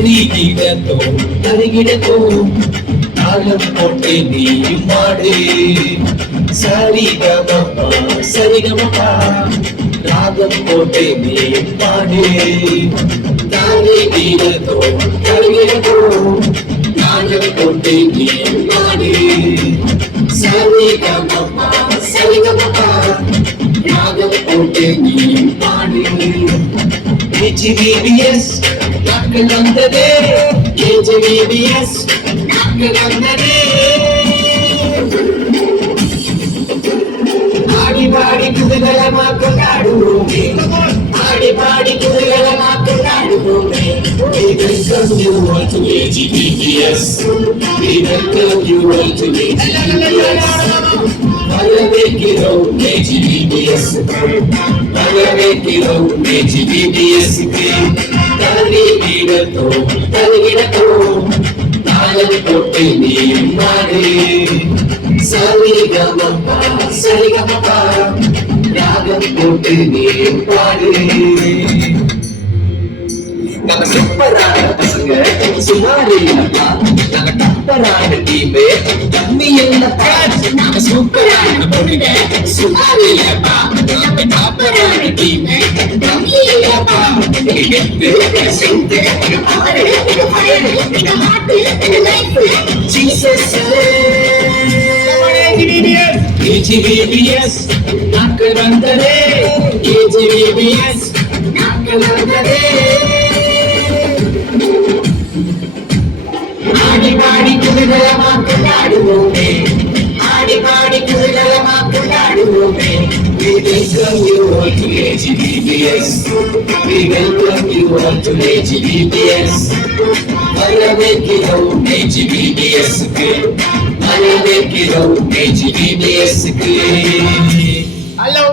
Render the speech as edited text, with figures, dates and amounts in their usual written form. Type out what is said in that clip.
தருகிடத்தோம் தருகிடத்தோம் தாளம் போட்டு நீயும் மாடு. சரிகமப்பா சரிகமப்பா ராகம் போட்டு நீயும் பாடு. தருகிடத்தோம் தருகிடத்தோம் தாளம் போட்டு நீயும் மாடு. சரிகமப்பா சரிகமப்பா ராகம் போட்டு நீயும் பாடு. KGBBS நாட்கள் வந்ததே, KGBBS நாட்கள் வந்ததே. ஆடி பாடி குதூகலமா கொண்டாடுவோமே, ஆடி பாடி குதூகலமா கொண்டாடுவோமே. We welcome you all to KGBBS. We welcome you all to KGBBS. வரவேற்கிறோம் KGBBS. வரவேற்கிறோம் KGBBS. தருகிடத்தோம் தருகிடத்தோம் தாளம் போட்டு நீயும் மாடு. சரிகமப்பா சரிகமப்பா ராகம் போட்டு நீயும் பாடு. நாங்க சூப்பரான பசங்க சுமார் இல்லப்பா, நாங்க டப்பரான டீமே கம்மி இல்லப்பா. நாங்க சூப்பரான பொண்ணுங்க சுமார் இல்லப்பா, நாங்க டப்பரான டீமே கம்மி இல்லப்பா. எங்க கெத்து செந்து ஆறு ஃபயர் எங்க ஹார்ட் எங்க லைஃப் ஜீசஸ். KGBBS நாட்கள் வந்ததே, KGBBS நாட்கள் வந்ததே. ஆடி பாடி குதூகலமா கொண்டாடுவோமே, ஆடி பாடி குதூகலமா கொண்டாடுவோமே. We welcome you all to KGBBS. We welcome you all to KGBBS. வரவேற்கிறோம் KGBBS. வரவேற்கிறோம் KGBBS. Hello.